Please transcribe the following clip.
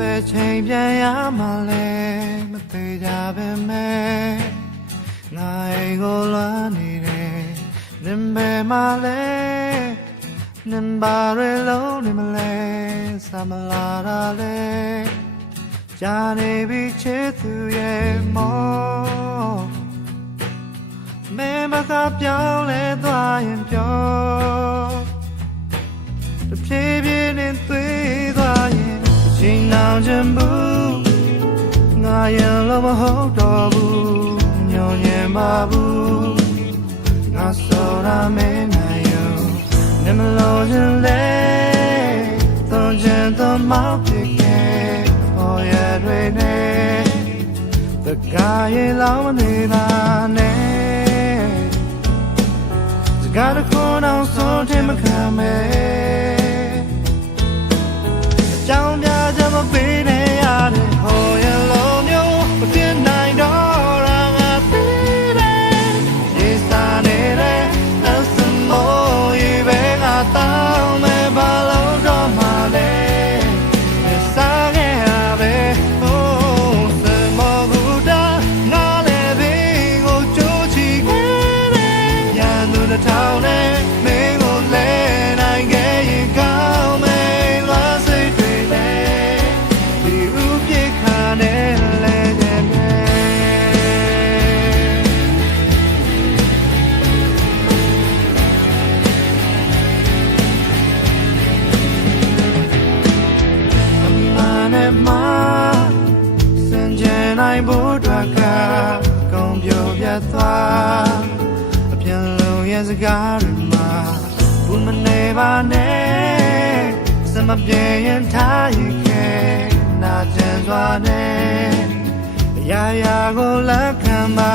ပဲချိန်ပြန်ရမှလဲမသေးကြပဲမဲ့ငါအိမ်ကိုလွမ်းနေတယ်နင်ပဲမလဲနင်ဘာရဲလုံးနေမလဲစမလာတာလဲကြာနေပြီချစ်သူရဲ့မောမဲမကပြောင်းလဲသွားရင်ပြောတဖြည်းဖြည်းနဲ့သွေးသွားရင်ချိန်နောင်ချင်ဘူးငါရင်လို့မဟုတ်တော့ဘူးညွန်ညင်ပါဘူးငါစောရမဲနိုင်ယူနေမလို့ရင်လေသွန်ချင်သောမောက်ဖြစ်ခဲ့ပေါ်ရတွေနဲ့တကားရဲ့လောင်းမနေတာနဲ့စကားတစ်ခုတော့ဆုံးတယ်မခံမဲကြောင်ပြကြမပေးနဲ့ရတဲ့ဟောရလုံးမျိုးမဖြစ်နိုင်တော့ရာငါသိတယ်ရေးစားနေတဲ့အစမောရေပဲငါတောင်းမဲ့ဘာလို့တော့မှလဲစားခဲ့ရပဲဟိုးစမောကူတာငါလည်းဘင်းကိုကြိုးချီခဲ့တယ်ရန်သူတစ်ထောင်နဲ့မင်းကိုလဲနိုင်ခဲ့ရင်ကောင်းမယ်လားစိတ်တွေလည်းဒီဥပြေခါနဲ့လဲတဲ့နိုင်ဖို့အတွက်ကကုန်ပြိုပြတ်သွားအပြန်လုံးရဲ့စကားတွေမှာဘူးမနေပါနဲ့စမပြေရင်ထားရင်ခဲနာကျန်စွာနဲ့အရာရာကိုလက်ခံပါ